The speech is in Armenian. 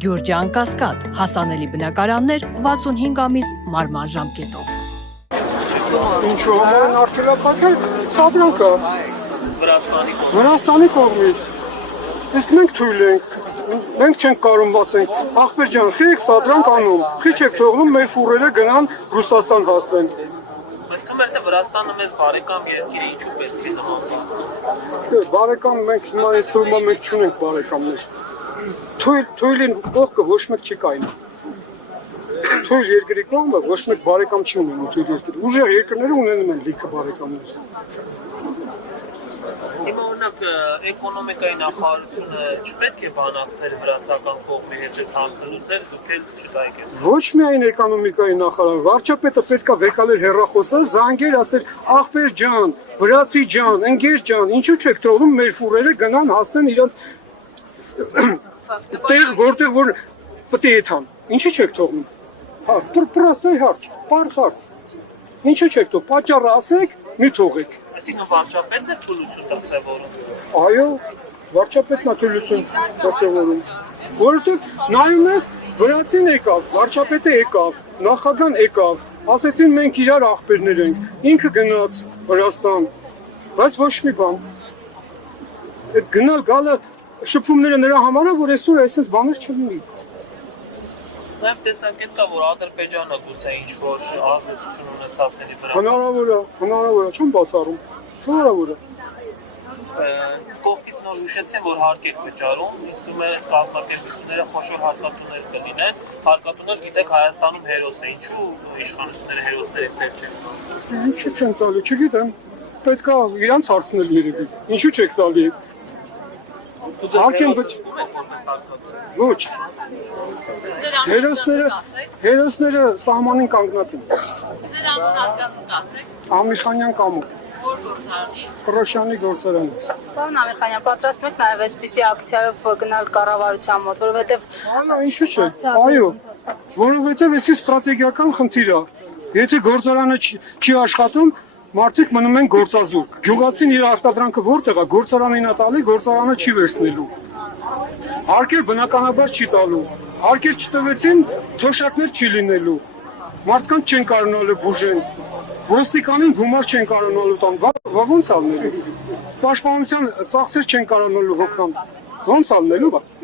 Գյուրջան Կասկադ, հասանելի բնակարաններ 65 ամիս մարման ժամկետով։ Ինչու համար են արգելափակել Սադրանքը Վրաստանի կողմից։ Իսկ մենք թույլ ենք, մենք չենք կարում ասենք, ախպեր ջան, խի եք Սադրանք անում, խի չեք թողնում մեր ֆուրերը գնան Ռուսաստան հասնեն։ Ասում թե Վրաստանը մեզ բարեկամ երկիր է, ինչու պետք է նմանվի։ Բարեկամ մենք հիմա այս թվում մենք չունենք բարեկամներ։ Թույլին կողքը ոչ մեկ չի կայնում։ Թույլ երկրի կողմը ոչ մեկ բարեկամ չի ունենում թույլ երկրի։ Ուժեղ երկրները ունենում են լիքը բարեկամներ։ Հիմա օրինակ էկոնոմիկայի նախարարությունը չպետք է բանակցեր վրացական կողմի հետ հարցնուցեր զուգել չկայք է։ Ոչ միայն էկոնոմիկայի նախարար, վարչապետը պետքա վեկալեր հեռախոսը, զանգեր ասել ախպեր ջան, վրացի ջան, ընկեր ջան, ինչու չեք թողնում մեր ֆուրերը գնան հասնեն իրանց տեղ որտեղ որ պետք է եթան։ Ինչու չեք թողնում։ Հա, պրոստոյ հարց, պարզ հարց։ Ինչու չեք թող, պատճառը ասեք, մի թողեք։ Այսինքն վարչապետն է թույլություն տասավորում։ Այո, վարչապետն է թույլություն տասավորում։ Որովհետև նայում ես, վրացին եկավ, վարչապետը եկավ, նախագահան եկավ, ասեցին մենք իրար ախպերներ ենք, ինքը գնաց Վրաստան, բայց ոչ մի բան։ Այդ գնալ գալը շփումները նրա համար է, որ այսօր այսպես բաներ չլինի։ Նաև տեսակետ կա, որ Ադրբեջանը գուցե ինչ-որ ազդեցություն ունեցածների վրա։ Հնարավոր է, չեմ բացառում։ Հնարավոր է։ Կողքից նոր հիշեցին, որ հարկ եք վճարում, իսկ մեր կազմակերպությունները խոշոր հարկատուներ կլինեն։ Հարկատուներ գիտեք Հայաստանում հերոս է, ինչու իշխանությունները հերոսներ եք վերջին։ Ինչու չեն տալի, չգիտեմ։ Պետք է իրանց հարցնել երևի։ Ինչու չեք տալի։ Հարկ են ոչ։ Հերոսները սահմանին կանգնած են։ Ձեր անուն ազգանուն կասեք։ Ամիխանյան կամու։ Որ գործարանի։ Պրոշյանի գործարանից։ Պարոն Ամիխանյան, պատրաստ եք նաև այսպիսի ակցիայով գնալ կառավարության մոտ, որովհետև Այո, ինչու՞ չէ։ Այո, որովհետև էսի ստրատեգիական խնդիր է։ Եթե գործարանը չի աշխատում, մարդիկ մնում են գործազուրկ։ Գյուղացին իր արտադրանքը որտեղ է, գործարանին է տալի, գործարանը չի վերցնելու։ Հարկեր բնականաբար չի տալու։ Հարկեր չտվեցին, թոշակներ չի լինելու։ Մարդկանց չեն կարողանալու բուժեն։ Ոստիկանին գումար չեն կարողանալու տան։ Ոնց ալնելու։ Պաշտպանության ծախսեր չեն կարողանալու հոգան։ Ոնց ալնելու բաց։